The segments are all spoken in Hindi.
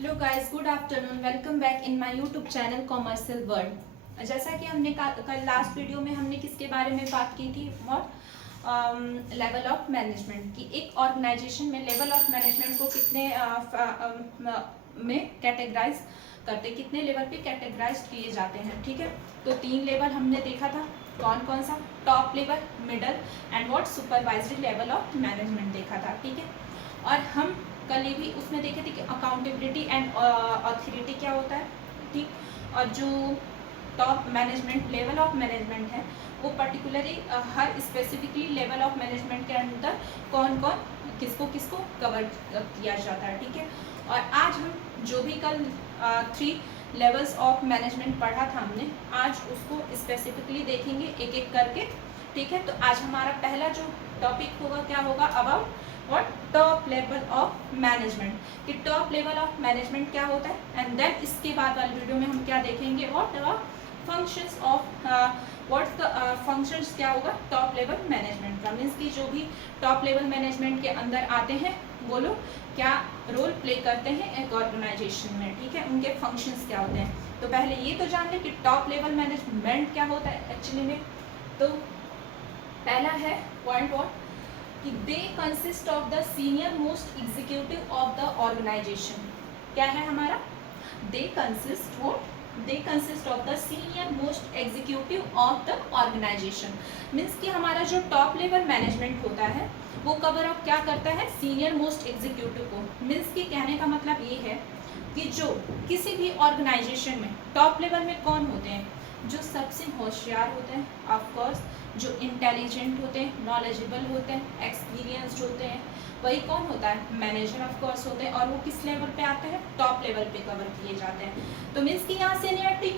Hello guys, good afternoon. Welcome back in my YouTube channel commercial world. जैसा कि हमने कल लास्ट वीडियो में हमने किसके बारे में बात की थी, व्हाट लेवल ऑफ मैनेजमेंट की। एक ऑर्गेनाइजेशन में लेवल ऑफ मैनेजमेंट को कितने में कैटेगराइज करते, कितने लेवल पे कैटेगराइज किए जाते हैं। ठीक है, तो 3 लेवल हमने देखा था। कौन कौन सा? Top level, middle and what supervisory level of management देखा था। ठीक है, और हम कल ये भी उसमें देखे थे कि अकाउंटेबिलिटी एंड ऑथोरिटी क्या होता है। ठीक, और जो top management level of management है वो particularly her specifically level of management के अंदर कौन कौन किसको किसको कवर किया जाता है। ठीक है, और आज हम जो भी कल 3 लेवल्स ऑफ मैनेजमेंट पढ़ा था हमने, आज उसको स्पेसिफिकली देखेंगे एक एक करके। ठीक है, तो आज हमारा पहला जो टॉपिक होगा क्या होगा, about what top level of management, कि टॉप लेवल ऑफ मैनेजमेंट क्या होता है। एंड देन इसके बाद वाली वीडियो में हम क्या देखेंगे, what functions of what's the functions क्या होगा टॉप लेवल मैनेजमेंट का। मीन्स कि जो भी टॉप लेवल मैनेजमेंट के अंदर आते हैं वो लोग क्या रोल प्ले करते हैं एक ऑर्गेनाइजेशन में। ठीक है, उनके फंक्शंस क्या होते हैं। तो पहले ये तो जान लें कि टॉप लेवल मैनेजमेंट क्या होता है एक्चुअली में। तो पहला है पॉइंट व्हाट कि they consist of the senior most executive of the organisation. क्या है हमारा? They consist of the senior most executive of the organisation. Means कि हमारा जो टॉप लेवल मैनेजमेंट होता है वो कवर अप क्या करता है, सीनियर मोस्ट एग्जीक्यूटिव को। मीन्स कि कहने का मतलब ये है कि जो किसी भी ऑर्गेनाइजेशन में टॉप लेवल में कौन होते हैं, जो सबसे होशियार होते हैं, ऑफकोर्स जो इंटेलिजेंट होते हैं, नॉलेजेबल होते हैं, एक्सपीरियंस्ड होते हैं, वही कौन होता है, मैनेजर ऑफकोर्स होते हैं। और वो किस लेवल पे आते हैं, टॉप लेवल पे कवर किए जाते हैं। तो मीन्स कि यहाँ सीनियरिटी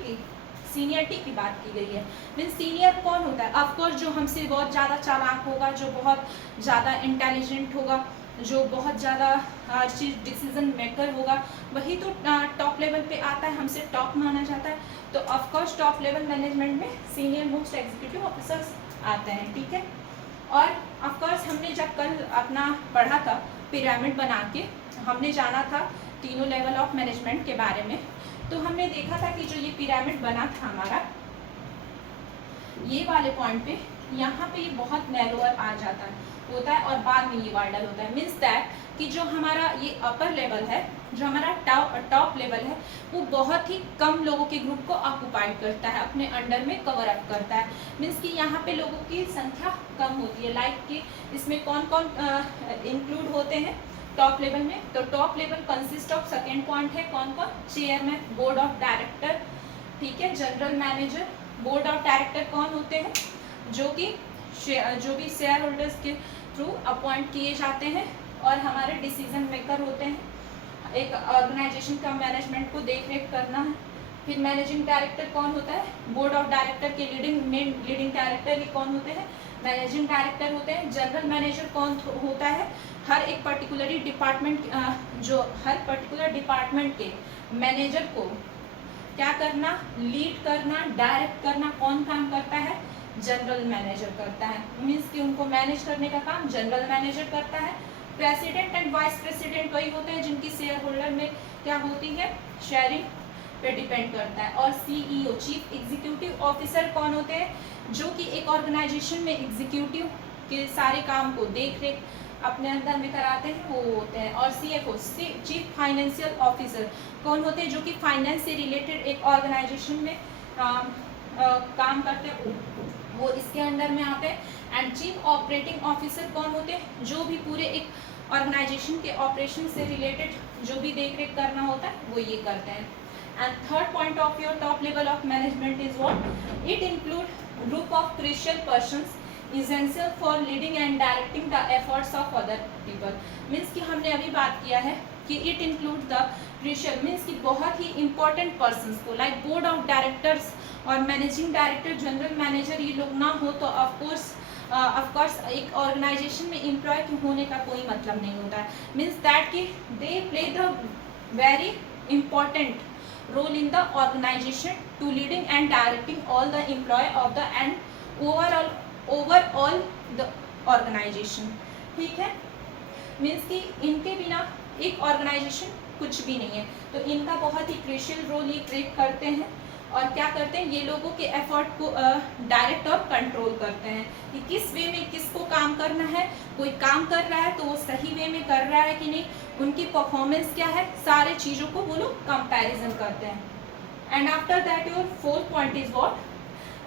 की बात की गई है। मीन्स सीनियर कौन होता है, ऑफकोर्स जो हमसे बहुत ज़्यादा चालाक होगा, जो बहुत ज़्यादा इंटेलिजेंट होगा, जो बहुत ज़्यादा हर चीज़ डिसीजन मेकर होगा, वही तो टॉप लेवल पे आता है, हमसे टॉप माना जाता है। तो ऑफकोर्स टॉप लेवल मैनेजमेंट में सीनियर मोस्ट एग्जीक्यूटिव ऑफिसर्स आते हैं। ठीक है, और ऑफकोर्स हमने जब कल अपना पढ़ा था पिरामिड बना के, हमने जाना था तीनों लेवल ऑफ मैनेजमेंट के बारे में। तो हमने देखा था कि जो ये पिरामिड बना था हमारा, ये वाले पॉइंट पे यहाँ पे ये बहुत नैरोअर आ जाता है होता है और बाद में ये वाइडर होता है। मीन्स दैट कि जो हमारा ये अपर लेवल है, जो हमारा टॉप लेवल है, वो बहुत ही कम लोगों के ग्रुप को ऑक्युपाइड करता है, अपने अंडर में कवर अप करता है। मीन्स कि यहाँ पे लोगों की संख्या कम होती है। लाइक कि इसमें कौन कौन इंक्लूड होते हैं टॉप लेवल में। तो top level consist of, second point है कौन कौन, चेयरमैन, बोर्ड ऑफ डायरेक्टर, ठीक है, general manager. Board of director कौन होते हैं, जो कि जो भी शेयर होल्डर्स के थ्रू अपॉइंट किए जाते हैं और हमारे डिसीजन मेकर होते हैं। एक ऑर्गेनाइजेशन का मैनेजमेंट को देख रेख करना है। फिर मैनेजिंग डायरेक्टर कौन होता है, बोर्ड ऑफ डायरेक्टर के लीडिंग डायरेक्टर ये कौन होते हैं, मैनेजिंग डायरेक्टर होते हैं। जनरल मैनेजर कौन होता है, हर एक पर्टिकुलर डिपार्टमेंट, जो हर पर्टिकुलर डिपार्टमेंट के मैनेजर को क्या करना, लीड करना, डायरेक्ट करना कौन काम करता है, जनरल मैनेजर करता है। मीन्स कि उनको मैनेज करने का काम जनरल मैनेजर करता है। प्रेसिडेंट एंड वाइस प्रेसिडेंट वही होते हैं जिनकी शेयर होल्डर में क्या होती है, शेयरिंग पे डिपेंड करता है। और सीईओ, चीफ एग्जीक्यूटिव ऑफिसर कौन होते हैं, जो कि एक ऑर्गेनाइजेशन में एग्जीक्यूटिव के सारे काम को देख रेख अपने अंदर में कराते हैं, वो होते हैं। और सीएफओ, चीफ फाइनेंशियल ऑफिसर कौन होते हैं, जो कि फाइनेंस से रिलेटेड एक ऑर्गेनाइजेशन में काम करते हैं, वो इसके अंडर में आते हैं। एंड चीफ ऑपरेटिंग ऑफिसर कौन होते हैं, जो भी पूरे एक ऑर्गेनाइजेशन के ऑपरेशन से रिलेटेड जो भी देख रेख करना होता है वो ये करते हैं। And third point of your top level of management is what, it include group of crucial persons essential for leading and directing the efforts of other people. Means कि हमने अभी बात किया है कि it include the crucial, means कि बहुत ही इंपॉर्टेंट पर्सन्स को, लाइक बोर्ड ऑफ डायरेक्टर्स और मैनेजिंग डायरेक्टर, जनरल मैनेजर, ये लोग ना हो तो ऑफकोर्स एक ऑर्गेनाइजेशन में एम्प्लॉय होने का कोई मतलब नहीं होता है। मीन्स दैट कि they play the very important role in the organisation to leading and directing all the employ of the and overall the organisation. ठीक है, मीन्स कि इनके बिना एक ऑर्गेनाइजेशन कुछ भी नहीं है। तो इनका बहुत ही क्रिशियल रोल ये प्ले करते हैं। और क्या करते हैं, ये लोगों के एफर्ट को डायरेक्ट और कंट्रोल करते हैं कि किस वे में किसको काम करना है। कोई काम कर रहा है तो वो सही वे में कर रहा है कि नहीं, उनकी परफॉर्मेंस क्या है, सारे चीज़ों को वो लोग कंपैरिजन करते हैं। And after that your fourth point is what,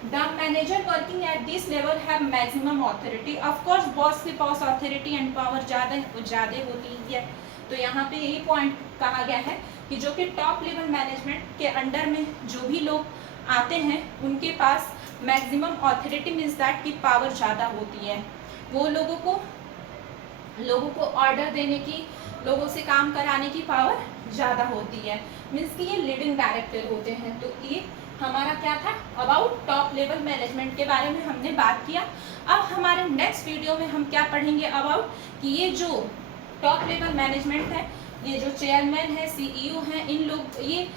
the manager working at this level have maximum authority. Of course boss के पास ऑथोरिटी एंड पावर ज़्यादा होती है। तो यहाँ पे यही पॉइंट कहा गया है कि जो कि टॉप लेवल मैनेजमेंट के अंडर में जो भी लोग आते हैं उनके पास मैक्सिमम ऑथोरिटी मीन्स दैट की पावर ज़्यादा होती है। वो लोगों को ऑर्डर देने की, लोगों से काम कराने की पावर ज़्यादा होती है। मीन्स कि ये लीडिंग डायरेक्टर होते हैं। तो ये हमारा क्या था, अबाउट टॉप लेवल मैनेजमेंट के बारे में हमने बात किया। अब हमारे नेक्स्ट वीडियो में हम क्या पढ़ेंगे, अबाउट कि ये जो टॉप लेवल मैनेजमेंट है, ये जो चेयरमैन है, सीईओ हैं, इन लोग ये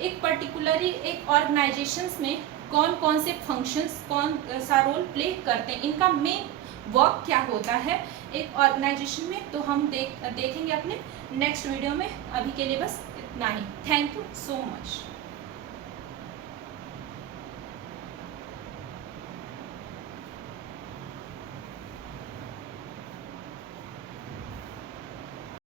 एक पर्टिकुलरली एक ऑर्गेनाइजेशंस में कौन कौन से फंक्शंस, कौन सा रोल प्ले करते हैं, इनका मेन वर्क क्या होता है एक ऑर्गेनाइजेशन में। तो हम देखेंगे अपने नेक्स्ट वीडियो में। अभी के लिए बस इतना ही। Thank you so much.